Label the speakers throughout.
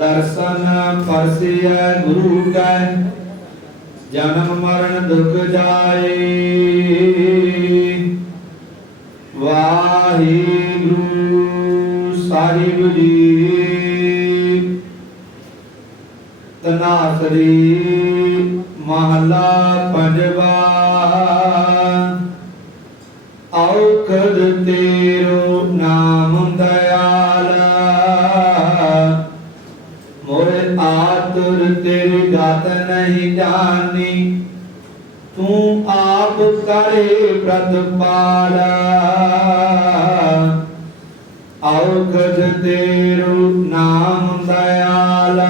Speaker 1: ਦਰਸ਼ਨ ਪਰਸਿਐ ਗੁਰੂ ਕੈ ਜਨਮ ਮਰਨ ਦੁਖ ਜਾਏ। ਵਾਹਿਗੁਰੂ ਸਾਹਿਬ ਜੀ ਤਨਾਸਰੀ ਮਹਲਾ ਪੰਜਵਾ ਨਹੀਂ ਜਾਣੀ। ਤੂੰ ਆਪ ਕਰੇ ਪ੍ਰਤਪਾਲਾ ਔਖਦ ਤੇਰੋ ਨਾਮ ਦਇਆਲਾ।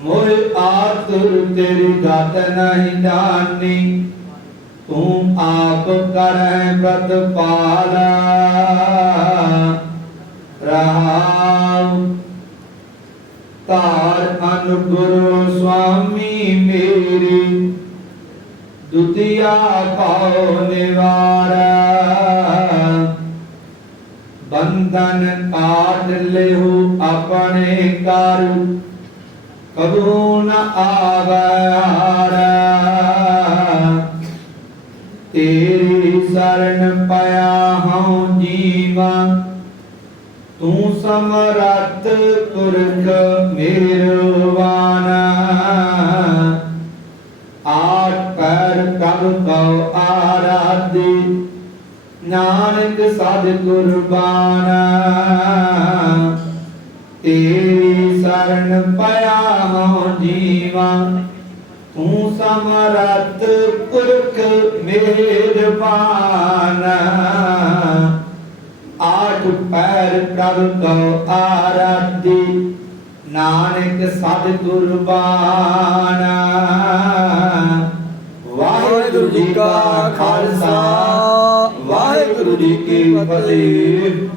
Speaker 1: ਮੋਰੇ ਆਤੁਰ ਤੇਰੀ ਗਤ ਨਹੀਂ ਜਾਣੀ। ਤੂੰ ਆਪ ਕਰੈ ਪ੍ਰਤਪਾਲਾ ਰਹਾਉ ਤਾਰ ਅਨੁਗੁਰੂ ਸੁਆਮੀ ਮੇਰੀ, ਦੁਤੀਆ ਪਾਉ ਨਿਵਾਰਾ। ਬੰਧਨ ਕਾਟ ਲਿਹੁ ਆਪਣੇ ਕਰ ਕਬੂ ਨ ਆਵਿਆਰਾ ਤੇਰੀ ਸ਼ਰਨ ਪਿਆ ਹਉ ਜੀਵਾ ਤੂੰ ਸਮਰੱਥ ਪੁਰਖ ਮਿਹਰਬਾਨ ਆਠ ਪੈਰ ਕਬ ਕਉ ਆਰਾਧੀ, ਨਾਨਕ ਸਦ ਕੁਰਬਾਨ। ਤੇਰੀ ਸਰਨ ਪਿਆ ਹਉ ਜੀਵਾ, ਤੂੰ ਸਮਰੱਥ ਪੁਰਖ ਮਿਹਰਬਾਨ ਪੈਰ ਪ੍ਰਭ ਕਉ ਆਰਾਧੀ ਨਾਨਕ ਸਦ ਕੁਰਬਾਨ ਵਾਹਿਗੁਰੂ ਜੀ ਕਾ ਖਾਲਸਾ। ਵਾਹਿਗੁਰੂ ਜੀ ਕੀ ਫਤਿਹ।